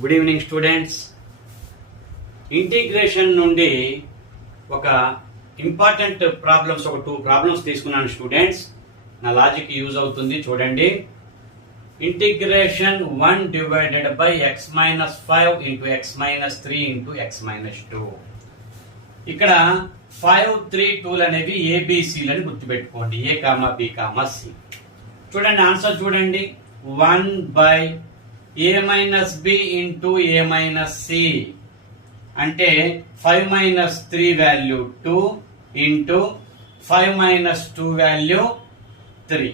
Good evening students. Integration నుండి ఒక important problems, ఒక 2 ప్రాబ్లమ్స్ తీసుకున్నాను స్టూడెంట్స్. నా లాజిక్ యూజ్ అవుతుంది, చూడండి. Integration 1 divided by x minus 5 into x minus 3 into x minus 2. ఇక్కడ 5, 3, 2 అనేవి ఏబిసిలని గుర్తుపెట్టుకోండి, A comma B comma C. చూడండి ఆన్సర్ చూడండి. 1 by a minus B into A minus C అంటే 5 minus 3 value 2 into 5 minus 2 value 3.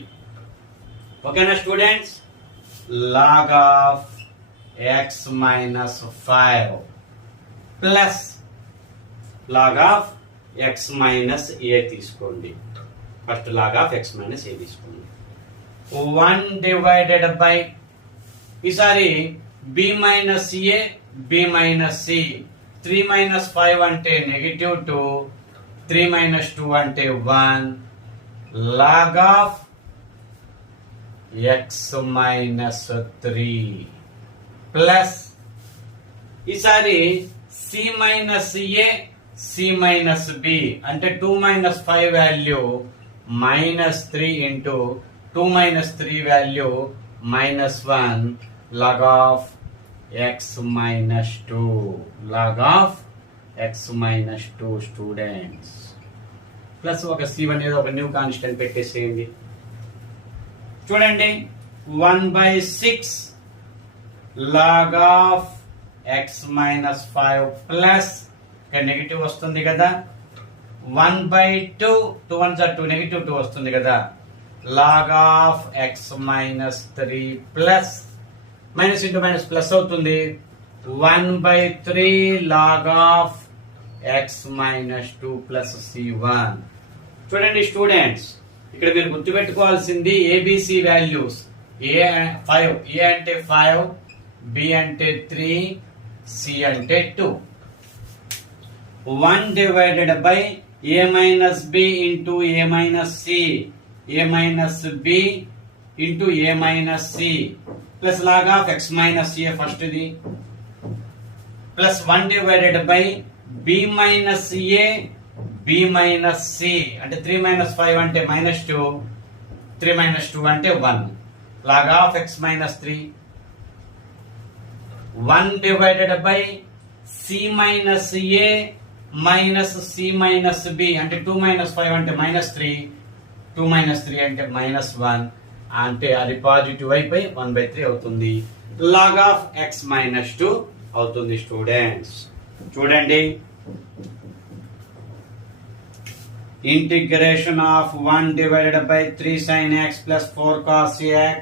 ఓకేనా students? Log of x minus 5 plus log of x minus a తీసుకోండి. First log of x minus a తీసుకోండి. 1 divided by, ఈసారి b minus a b minus c. 3 minus 5 అంటే negative 2, 3 minus 2 అంటే 1. Log of x minus 3 plus, ఈసారి c minus a c minus b అంటే 2 minus 5 value minus 3 into 2 minus 3 value minus 1. log of x minus 2. log of x minus 2 students. Plus ఒక c1 అనేది ఒక new constant పెట్టేసేయండి. చూడండి 1/6 log of x minus 5 plus, ఇక్కడ negative వస్తుంది కదా, 1/2, 2 1s are 2, negative 2 వస్తుంది కదా, log of x minus 3 plus, minus into minus plus అవుతుంది, 1/3 log of x minus 2 plus c1. చూడండి స్టూడెంట్స్, ఇక్కడ మీరు గుర్తుపెట్టుకోవాల్సింది ఏబిసి వాల్యూస్. ఏ 5, ఏ అంటే 5, బి అంటే 3, సి అంటే 2. 1 divided by A minus B into A minus C, A minus B into A minus C plus log of x minus a first ఇది, plus 1 divided by b minus a b minus c అంటే 3 minus 5 అంటే minus 2, 3 minus 2 అంటే 1. Log of x minus 3. 1 divided by c minus a minus c minus b అంటే 2 minus 5 అంటే minus 3, 2 minus 3 అంటే minus 1. అంటే అది positive అయిపోయి 1/3 అవుతుంది. లాగ్ ఆఫ్ x మైనస్ 2 అవుతుంది స్టూడెంట్స్. చూడండి, integration of 1 divided by 3 sin x plus 4 cos x.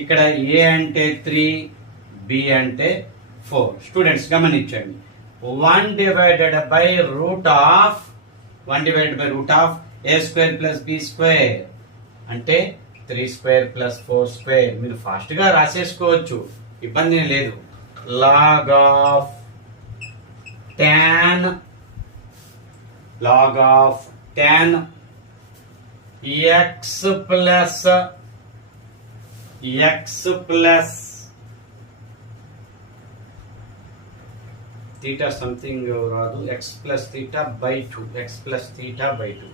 ఇక్కడ a అంటే 3, b అంటే 4. స్టూడెంట్స్ గమనించండి, 1 divided by root of a square plus b square అంటే 3 స్క్వేర్ ప్లస్ 4 స్క్వేర్. మీరు ఫాస్ట్ గా రాసేసుకోవచ్చు, ఇబ్బంది లేదు. Log of tan x plus theta something రాదు, x plus theta by 2, x plus theta by 2,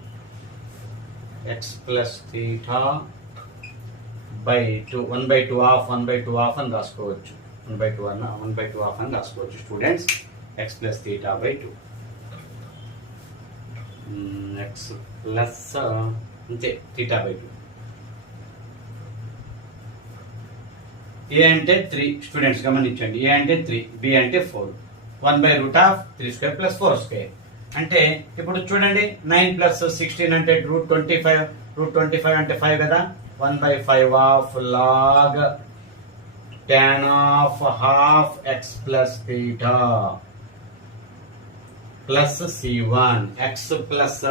x plus theta by 2, 1/2 of, 1/2 of అని రాసుకోవచ్చు, 1/2 of అని రాసుకోవచ్చు students. x plus theta by 2, x plus అంతే theta బై 2. a అంటే 3 students గమనించండి, a అంటే 3, b అంటే 4. 1/√3 స్క్వేర్ ప్లస్ 4 స్క్వేర్ అంటే, ఇప్పుడు చూడండి 9 ప్లస్ 16 అంటే √25 అంటే 5 కదా, 1/5 of log tan of half x plus theta plus c1. x plus